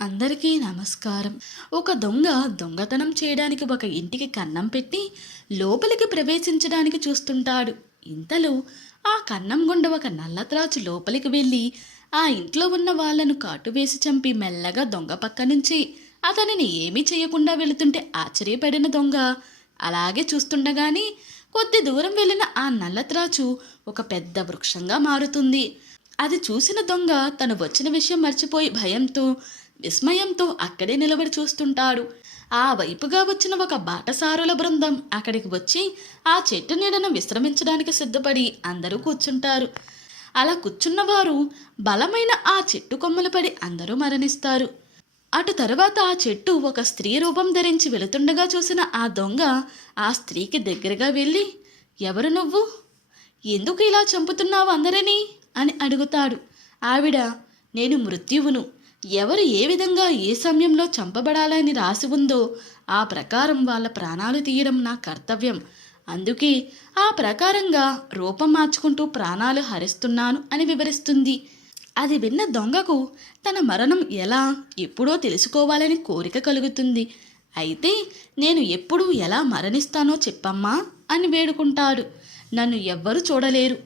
అందరికీ నమస్కారం. ఒక దొంగ దొంగతనం చేయడానికి ఒక ఇంటికి కన్నం పెట్టి లోపలికి ప్రవేశించడానికి చూస్తుంటాడు. ఇంతలో ఆ కన్నం గుండా ఒక నల్లత్రాచు లోపలికి వెళ్ళి ఆ ఇంట్లో ఉన్న వాళ్ళను కాటు వేసి చంపి మెల్లగా దొంగ పక్క నుంచి అతనిని ఏమీ చేయకుండా వెళుతుంటే ఆశ్చర్యపడిన దొంగ అలాగే చూస్తుండగానే కొద్ది దూరం వెళ్ళిన ఆ నల్లత్రాచు ఒక పెద్ద వృక్షంగా మారుతుంది. అది చూసిన దొంగ తను వచ్చిన విషయం మర్చిపోయి భయంతో విస్మయంతో అక్కడే నిలబడి చూస్తుంటాడు. ఆ వైపుగా వచ్చిన ఒక బాటసారుల బృందం అక్కడికి వచ్చి ఆ చెట్టు నీడను విశ్రమించడానికి సిద్ధపడి అందరూ కూర్చుంటారు. అలా కూర్చున్నవారు బలమైన ఆ చెట్టు కొమ్మలు పడి అందరూ మరణిస్తారు. అటు తరువాత ఆ చెట్టు ఒక స్త్రీ రూపం ధరించి వెళుతుండగా చూసిన ఆ దొంగ ఆ స్త్రీకి దగ్గరగా వెళ్ళి, ఎవరు నువ్వు? ఎందుకు ఇలా చంపుతున్నావు అందరినీ అని అడుగుతాడు. ఆవిడ, నేను మృత్యువును. ఎవరు ఏ విధంగా ఏ సమయంలో చంపబడాలని రాసి ఉందో ఆ ప్రకారం వాళ్ళ ప్రాణాలు తీయడం నా కర్తవ్యం. అందుకే ఆ ప్రకారంగా రూపం మార్చుకుంటూ ప్రాణాలు హరిస్తున్నాను అని వివరిస్తుంది. అది విన్న దొంగకు తన మరణం ఎలా ఎప్పుడో తెలుసుకోవాలని కోరిక కలుగుతుంది. అయితే నేను ఎప్పుడు ఎలా మరణిస్తానో చెప్పమ్మా అని వేడుకుంటాడు. నన్ను ఎవ్వరూ చూడలేరు.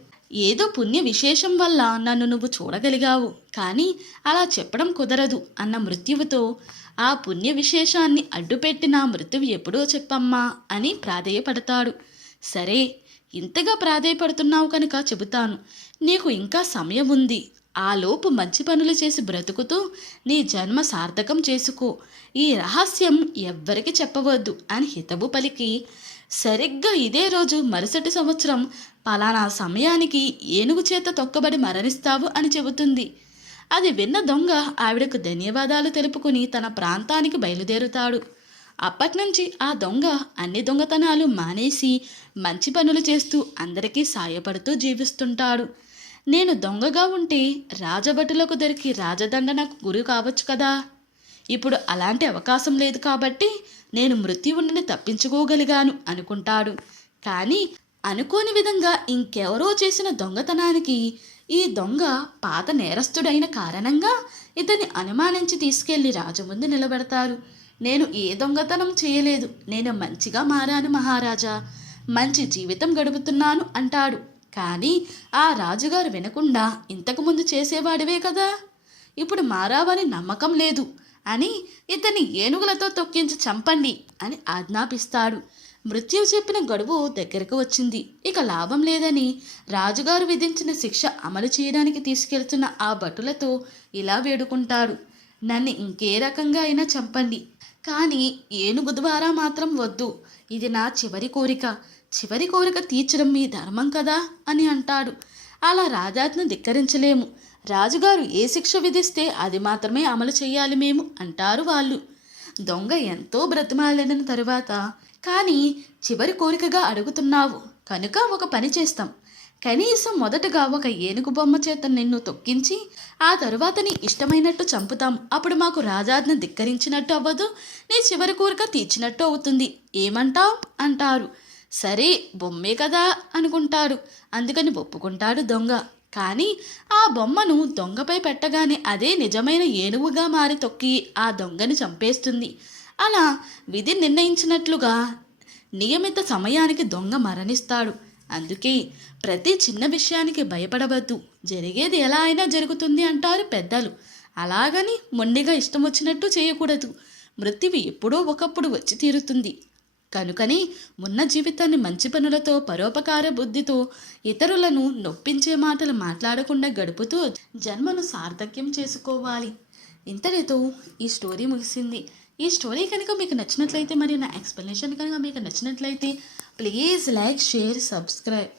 ఏదో పుణ్య విశేషం వల్ల నన్ను నువ్వు చూడగలిగావు, కానీ అలా చెప్పడం కుదరదు అన్న మృత్యువుతో, ఆ పుణ్య విశేషాన్ని అడ్డుపెట్టి నా మృత్యువు ఎప్పుడో చెప్పమ్మా అని ప్రాధేయపడతాడు. సరే, ఇంతగా ప్రాధేయపడుతున్నావు కనుక చెబుతాను. నీకు ఇంకా సమయం ఉంది. ఆలోపు మంచి పనులు చేసి బ్రతుకుతూ నీ జన్మ సార్థకం చేసుకో. ఈ రహస్యం ఎవ్వరికి చెప్పవద్దు అని హితవు పలికి, సరిగ్గా ఇదే రోజు మరుసటి సంవత్సరం పలానా సమయానికి ఏనుగు చేత తొక్కబడి మరణిస్తావు అని చెబుతుంది. అది విన్న దొంగ ఆవిడకు ధన్యవాదాలు తెలుపుకుని తన ప్రాంతానికి బయలుదేరుతాడు. అప్పటినుంచి ఆ దొంగ అన్ని దొంగతనాలు మానేసి మంచి పనులు చేస్తూ అందరికీ సాయపడుతూ జీవిస్తుంటాడు. నేను దొంగగా ఉంటే రాజభటులకు దొరికి రాజదండనకు గురి కావచ్చు కదా. ఇప్పుడు అలాంటి అవకాశం లేదు కాబట్టి నేను మృత్యువు నుండి తప్పించుకోగలిగాను అనుకుంటాడు. కానీ అనుకోని విధంగా ఇంకెవరో చేసిన దొంగతనానికి ఈ దొంగ పాత నేరస్తుడైన కారణంగా ఇతన్ని అనుమానించి తీసుకెళ్లి రాజు ముందు నిలబెడతారు. నేను ఏ దొంగతనం చేయలేదు, నేను మంచిగా మారాను మహారాజా, మంచి జీవితం గడుపుతున్నాను అంటాడు. కానీ ఆ రాజుగారు వినకుండా, ఇంతకుముందు చేసేవాడివే కదా, ఇప్పుడు మారావని నమ్మకం లేదు అని ఇతన్ని ఏనుగులతో తొక్కించి చంపండి అని ఆజ్ఞాపిస్తాడు. మృత్యువు చెప్పిన గడువు దగ్గరకు వచ్చింది. ఇక లాభం లేదని రాజుగారు విధించిన శిక్ష అమలు చేయడానికి తీసుకెళ్తున్న ఆ భటులతో ఇలా వేడుకుంటాడు. నన్ను ఇంకే రకంగా అయినా చంపండి, కానీ ఏనుగు ద్వారా మాత్రం వద్దు. ఇది నా చివరి కోరిక. చివరి కోరిక తీర్చడం మీ ధర్మం కదా అని అంటాడు. అలా రాజాజ్ఞను ధిక్కరించలేము. రాజుగారు ఏ శిక్ష విధిస్తే అది మాత్రమే అమలు చేయాలి మేము అంటారు వాళ్ళు. దొంగ ఎంతో బ్రతిమాలిన తరువాత, కానీ చివరి కోరికగా అడుగుతున్నావు కనుక ఒక పని చేస్తాం. కనీసం మొదటగా ఒక ఏనుగు బొమ్మ చేత నిన్ను తొక్కించి ఆ తరువాత నీ ఇష్టమైనట్టు చంపుతాం. అప్పుడు మాకు రాజాజ్ఞ ధిక్కరించినట్టు అవ్వదు, నీ చివరి కోరిక తీర్చినట్టు అవుతుంది. ఏమంటావ్ అంటారు. సరే, బొమ్మే కదా అనుకుంటాడు. అందుకని ఒప్పుకుంటాడు దొంగ. కానీ ఆ బొమ్మను దొంగపై పెట్టగానే అదే నిజమైన ఏనుగుగా మారి తొక్కి ఆ దొంగని చంపేస్తుంది. అలా విధి నిర్ణయించినట్లుగా నియమిత సమయానికి దొంగ మరణిస్తాడు. అందుకే ప్రతి చిన్న విషయానికి భయపడవద్దు, జరిగేది ఎలా అయినా జరుగుతుంది అంటారు పెద్దలు. అలాగని మొండిగా ఇష్టం వచ్చినట్టు చేయకూడదు. మృత్యువు ఎప్పుడో ఒకప్పుడు వచ్చి తీరుతుంది. కనుకని ఉన్న జీవితాన్ని మంచి పనులతో, పరోపకార బుద్ధితో, ఇతరులను నొప్పించే మాటలు మాట్లాడకుండా గడుపుతూ జన్మను సార్థక్యం చేసుకోవాలి. ఇంతటితో ఈ స్టోరీ ముగిసింది. ఈ స్టోరీ కనుక మీకు నచ్చినట్లయితే మరియు నా ఎక్స్ప్లెనేషన్ కనుక మీకు నచ్చినట్లయితే ప్లీజ్ లైక్, షేర్, సబ్స్క్రైబ్.